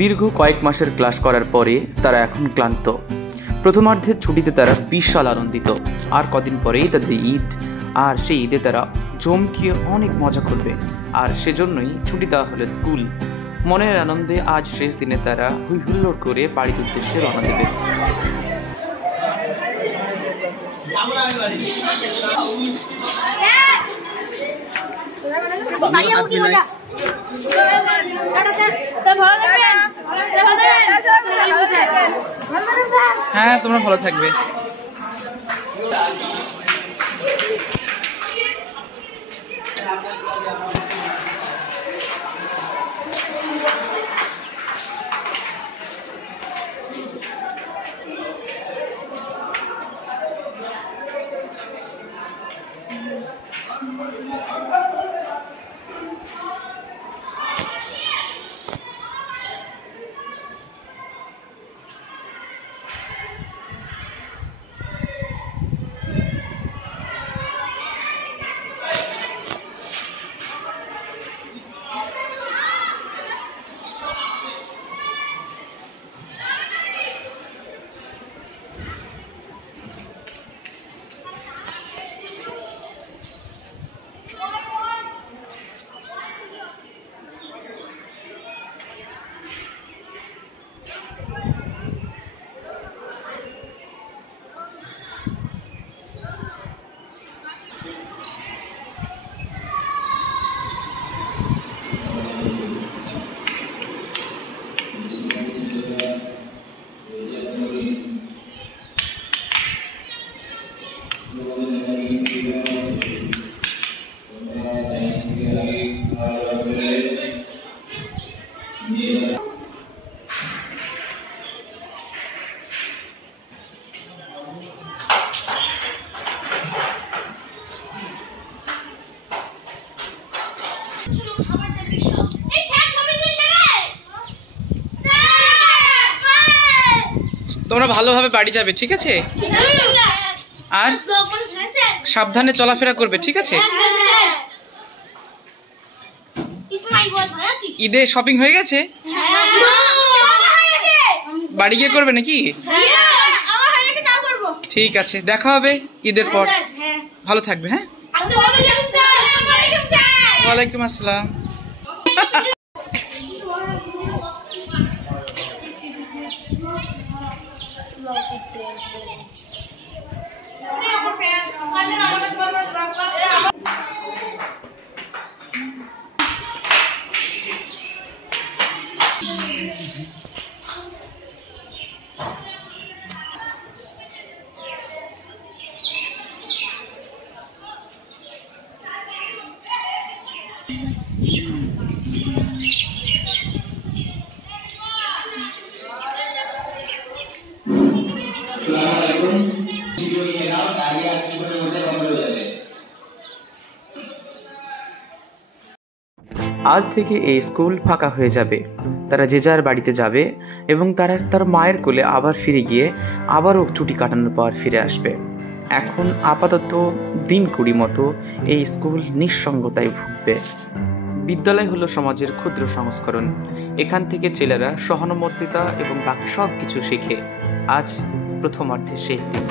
দীর্ঘ কয়েক মাসের ক্লাস করার পরে তারা এখন ক্লান্ত। প্রথমার্ধের ছুটিতে তারা বিশাল আনন্দিত। আর কদিন পরেই তাদের ঈদ, আর সেই ঈদে তারা জমকিয়ে অনেক মজা করবে। আর সেজন্যই ছুটি দেওয়া হলো স্কুল। মনের আনন্দে আজ শেষ দিনে তারা হৈ হুল্লোড় করে বাড়ির উদ্দেশ্যে রওনা দেবে। হ্যাঁ, তোমরা ভালো থাকবে। তোমরা ভালোভাবে বাড়ি যাবে, ঠিক আছে? আর সাবধানে চলাফেরা করবে, ঠিক আছে? ঈদে শপিং হয়ে গেছে? বাড়ি গিয়ে করবে নাকি? ঠিক আছে, দেখা হবে ঈদের পর। ভালো থাকবে। হ্যাঁ, ওয়ালাইকুম আসসালাম। আজ থেকে এই স্কুল ফাঁকা হয়ে যাবে। তারা যে যার বাড়িতে যাবে এবং তারা তার মায়ের কোলে আবার ফিরে গিয়ে আবারও ছুটি কাটানোর পর ফিরে আসবে। এখন আপাতত দিন কুড়ি মতো এই স্কুল নিঃসঙ্গতায় ভুগবে। বিদ্যালয় হলো সমাজের ক্ষুদ্র সংস্করণ। এখান থেকে ছেলেরা সহানুভূতিতা এবং বাকি সব কিছু শেখে। আজ প্রথমার্ধের শেষ দিন।